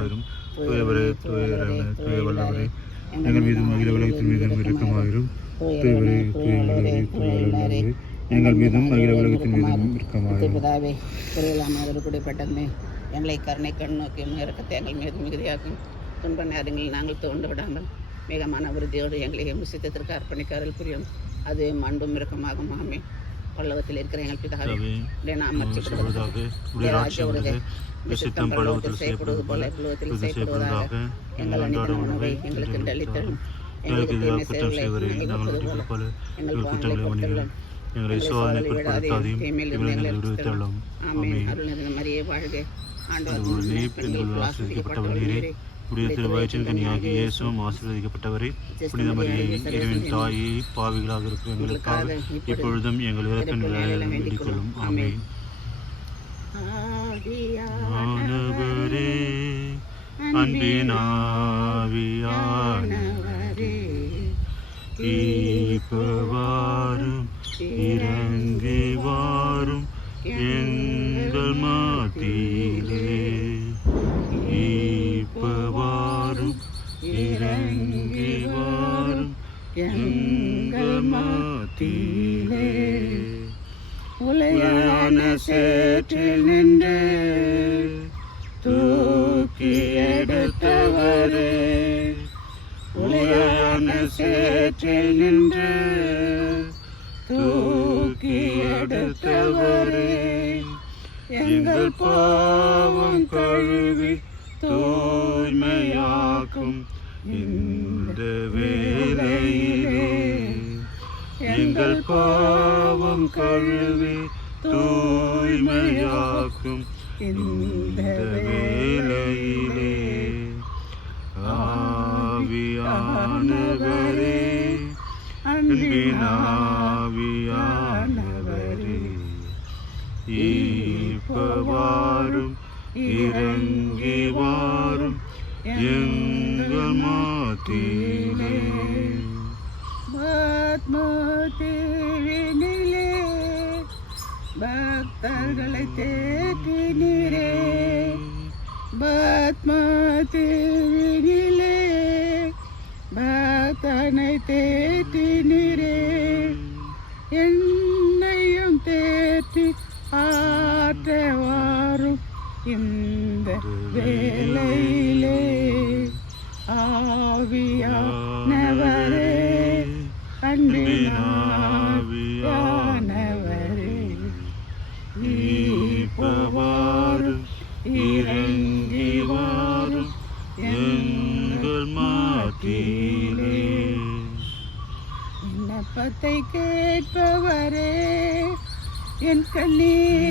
இரக்கமாயிரும். தூயவரே தூயவரே தூய வல்லவரே எங்கள் மீதும் அகில உலகத்தின் மீதும் இரக்கமாயிரும். தூயவரே தூயவரே தூய வல்லவரே எங்கள் மீதும் அகில உலகத்தின் மீதும் இரக்கமாயிரும். பிதாவே குறையில்லாமல் கூடிப்பட்டமே எங்களை கருணை கண் நோக்கியும் இறக்கத்தை எங்கள் மீது மிகுதியாக்கும். துன்ப நேரங்களில் நாங்கள் தோண்டு விடாமல் மிகமான உறுதியோடு எங்களை முசித்தத்திற்கு அர்ப்பணிக்க அருள் புரியும். அது அன்பும் இறக்கமாகும். ஆமே. பல்லவத்தில் இருக்கிற எங்கள் பிதாவே விசுத்தம் பல்லவத்தில் செய்யப்படுவது போல புலவத்தில் செய்யப்படுவதாக எங்கள் அன்றாட உணவை எங்களுக்கு அளித்தரும். எங்களுக்கு குற்றம் செய்வரை எங்கள் குற்றங்களை மன்னியும். எங்களை சோதனைக்கு உட்படுத்தாதீரும், எங்களை விடுவித்தருளும். ஆமென். அருள்நிறை மரியே வாழ்க. ஆண்டவர் பெண்கள் ஆசீர்வதிக்கப்பட்டவரே, உடைய திருவயிற்றின் கனியாகிய இயேசுவும் ஆசீர்வதிக்கப்பட்டவரே. புனித மரியே இறைவன் தாயே, பாவிகளாக இருக்கிற எங்களுக்காக இப்பொழுதும் எங்கள் இறப்பின் வேளையிலும் வேண்டிக் கொள்ளும். ஆமென். ஆண்டவரே, அன்பின் ஆவியானவரே, இப்பவாரும் இறங்கி வாரும் எங்கள் மத்தியிலே. இப்பவாரும் இறங்கி வாரும் எங்கள் மத்தியிலே. உலகான சேற்றில் நின்று தூக்கி எடுத்தவரே, உலகான சேற்றில் நின்று தூக்கி எடுத்தவரே, எங்கள் பாவம் கழுவி தூய்மையாக்கும் இந்த வேளையிலே. எங்கள் பாவம் கழுவி தூய்மையாக்கும் இந்த வேளையிலே. ஆவியானவரே, அன்பின் ஆவியானவரே, இப்பவாரும் இறங்கி வாரும் எங்கள் மத்தியிலே. பத்மதேவினிலே பக்தர்களை தேற்றினீரே, பத்மதேவினிலே பக்தனை தேற்றினீரே. என்னையும் தேற்றி ஆற்றவாரும் இந்த வேளையிலே. ஆவியானவரே, அன்பின் ஆவியானவரே, இப்பவாரும் இறங்கி வாரும் எங்கள் மத்தியிலே. விண்ணப்பத்தை கேட்பவரே, என் கண்ணீர்